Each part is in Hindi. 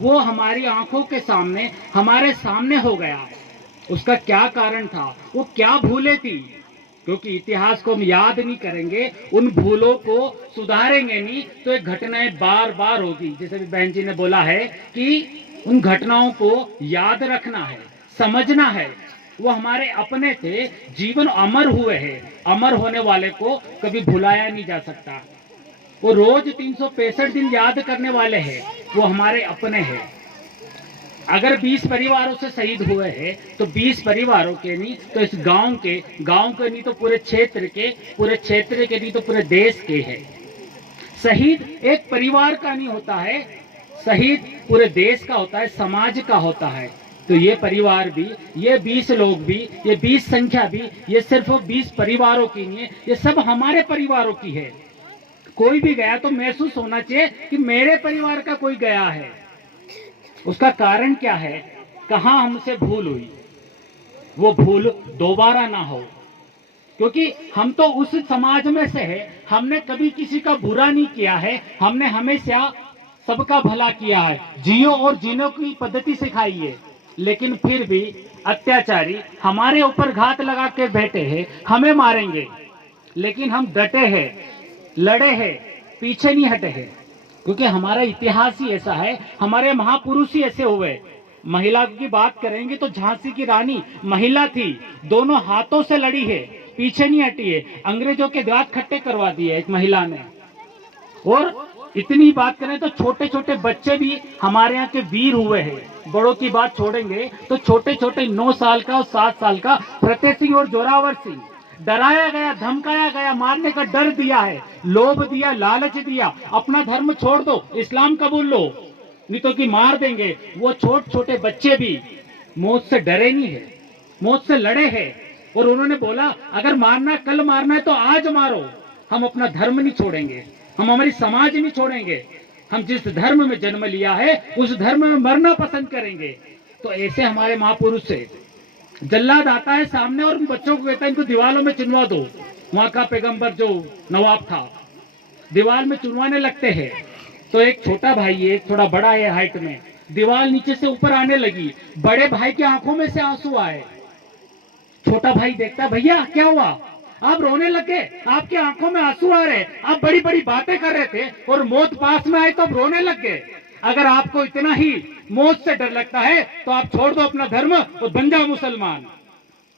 वो हमारी आंखों के सामने, हमारे सामने हो गया। उसका क्या कारण था, वो क्या भूले थी? क्योंकि इतिहास को हम याद नहीं करेंगे, उन भूलों को सुधारेंगे नहीं, तो ये घटनाएं बार बार होगी। जैसे भी बहन जी ने बोला है कि उन घटनाओं को याद रखना है, समझना है। वो हमारे अपने थे, जीवन अमर हुए हैं। अमर होने वाले को कभी भुलाया नहीं जा सकता। वो रोज 365 दिन याद करने वाले हैं, वो हमारे अपने हैं। अगर 20 परिवारों से शहीद हुए हैं तो 20 परिवारों के नहीं तो इस गांव के नहीं तो पूरे क्षेत्र के नहीं तो पूरे देश के हैं। शहीद एक परिवार का नहीं होता है, शहीद पूरे देश का होता है, समाज का होता है। तो ये परिवार भी, ये 20 लोग भी, ये 20 संख्या भी, ये सिर्फ 20 परिवारों की नहीं है, ये सब हमारे परिवारों की है। कोई भी गया तो महसूस होना चाहिए कि मेरे परिवार का कोई गया है। उसका कारण क्या है, कहां हमसे भूल हुई, वो भूल दोबारा ना हो। क्योंकि हम तो उस समाज में से है, हमने कभी किसी का बुरा नहीं किया है, हमने हमेशा सबका भला किया है, जियो और जीने की पद्धति सिखाई है। लेकिन फिर भी अत्याचारी हमारे ऊपर घात लगा के बैठे हैं, हमें मारेंगे, लेकिन हम डटे हैं, लड़े हैं, पीछे नहीं हटे हैं। क्योंकि हमारा इतिहास ही ऐसा है, हमारे महापुरुष ही ऐसे हुए। महिला की बात करेंगे तो झांसी की रानी महिला थी, दोनों हाथों से लड़ी है, पीछे नहीं हटी है, अंग्रेजों के दांत खट्टे करवा दिए एक महिला ने। और इतनी बात करें तो छोटे छोटे बच्चे भी हमारे यहाँ के वीर हुए हैं। बड़ों की बात छोड़ेंगे तो छोटे छोटे 9 साल का और 7 साल का फतेह सिंह और जोरावर सिंह, डराया गया, धमकाया गया, मारने का डर दिया है, लोभ दिया, लालच दिया, अपना धर्म छोड़ दो, इस्लाम कबूल लो, नहीं तो कि मार देंगे। वो छोटे बच्चे भी मौत से डरे नहीं है, मौत से लड़े हैं। और उन्होंने बोला अगर मारना, कल मारना है तो आज मारो, हम अपना धर्म नहीं छोड़ेंगे, हम हमारी समाज नहीं छोड़ेंगे, हम जिस धर्म में जन्म लिया है उस धर्म में मरना पसंद करेंगे। तो ऐसे हमारे महापुरुष से जल्लाद आता है सामने और बच्चों को कहता है इनको दीवारों में चुनवा दो। वहां का पैगंबर जो नवाब था, दीवार में चुनवाने लगते हैं। तो एक छोटा भाई है, एक थोड़ा बड़ा है हाइट में, दीवार नीचे से ऊपर आने लगी, बड़े भाई की आंखों में से आंसू आए। छोटा भाई देखता है भैया क्या हुआ, आप रोने लगे, आपकी आंखों में आंसू आ रहे, आप बड़ी बड़ी बातें कर रहे थे और मौत पास में आई तो आप रोने लग गए। अगर आपको इतना ही मौत से डर लगता है तो आप छोड़ दो अपना धर्म और बन जाओ मुसलमान।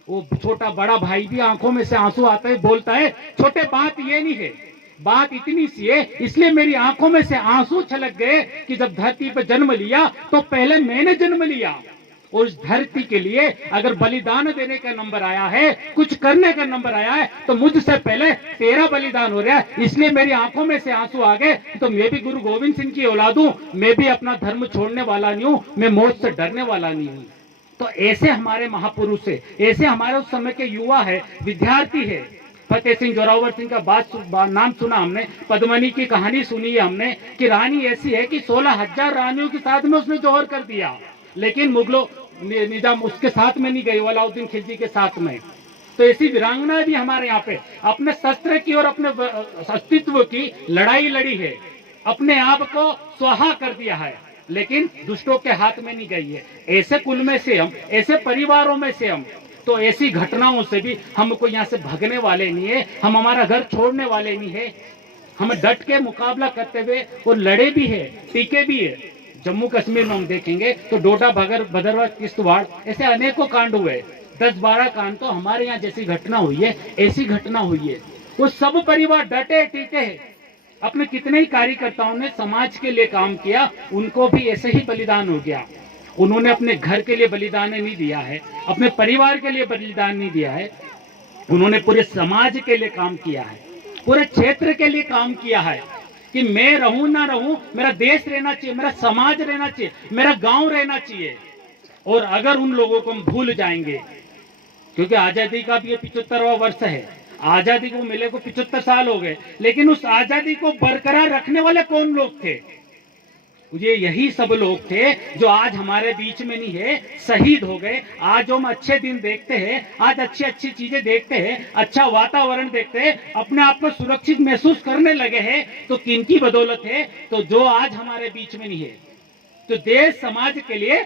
वो छोटा बड़ा भाई भी आंखों में से आंसू आता है, बोलता है छोटे बात ये नहीं है, बात इतनी सी है, इसलिए मेरी आंखों में से आंसू छलक गए कि जब धरती पर जन्म लिया तो पहले मैंने जन्म लिया। और उस धरती के लिए अगर बलिदान देने का नंबर आया है, कुछ करने का नंबर आया है, तो मुझसे पहले तेरा बलिदान हो रहा है, इसलिए मेरी आंखों में से आंसू आ गए। तो मैं भी गुरु गोविंद सिंह की औलाद हूं, मैं भी अपना धर्म छोड़ने वाला नहीं हूं, मैं मौत से डरने वाला नहीं हूं। तो ऐसे हमारे महापुरुष है, ऐसे हमारे उस समय के युवा है, विद्यार्थी है। फतेह सिंह, जोरावर सिंह का नाम सुना हमने, पद्मनी की कहानी सुनी है हमने कि रानी ऐसी है कि 16,000 रानियों के साथ में उसने जौहर कर दिया, लेकिन मुगलों निजाम उसके साथ में नहीं गई, अलाउद्दीन खिलजी के साथ में। तो ऐसी वीरांगना भी हमारे यहाँ पे अपने शस्त्र की और अपने अस्तित्व की लड़ाई लड़ी है, अपने आप को स्वाहा कर दिया है, लेकिन दुष्टों के हाथ में नहीं गई है। ऐसे कुल में से हम, ऐसे परिवारों में से हम, तो ऐसी घटनाओं से भी हमको यहाँ से भागने वाले नहीं है, हम हमारा घर छोड़ने वाले नहीं है। हम डट के मुकाबला करते हुए और लड़े भी है, टीके भी है। जम्मू कश्मीर में हम देखेंगे तो डोडा, भदरवा, किश्तवाड़, ऐसे अनेकों कांड हुए, 10-12 कांड तो हमारे यहाँ जैसी घटना हुई है, ऐसी घटना हुई है। वो सब परिवार डटे टीके हैं। अपने कितने ही कार्यकर्ताओं ने समाज के लिए काम किया, उनको भी ऐसे ही बलिदान हो गया। उन्होंने अपने घर के लिए बलिदान नहीं दिया है, अपने परिवार के लिए बलिदान नहीं दिया है, उन्होंने पूरे समाज के लिए काम किया है, पूरे क्षेत्र के लिए काम किया है कि मैं रहूं ना रहूं, मेरा देश रहना चाहिए, मेरा समाज रहना चाहिए, मेरा गांव रहना चाहिए। और अगर उन लोगों को हम भूल जाएंगे, क्योंकि आजादी का भी ये 75वां वर्ष है, आजादी को मिले को 75 साल हो गए, लेकिन उस आजादी को बरकरार रखने वाले कौन लोग थे? ये यही सब लोग थे जो आज हमारे बीच में नहीं है, शहीद हो गए। आज हम अच्छे दिन देखते हैं, आज अच्छी अच्छी चीजें देखते हैं, अच्छा वातावरण देखते हैं, अपने आप को सुरक्षित महसूस करने लगे हैं, तो किनकी बदौलत है? तो जो आज हमारे बीच में नहीं है, तो देश समाज के लिए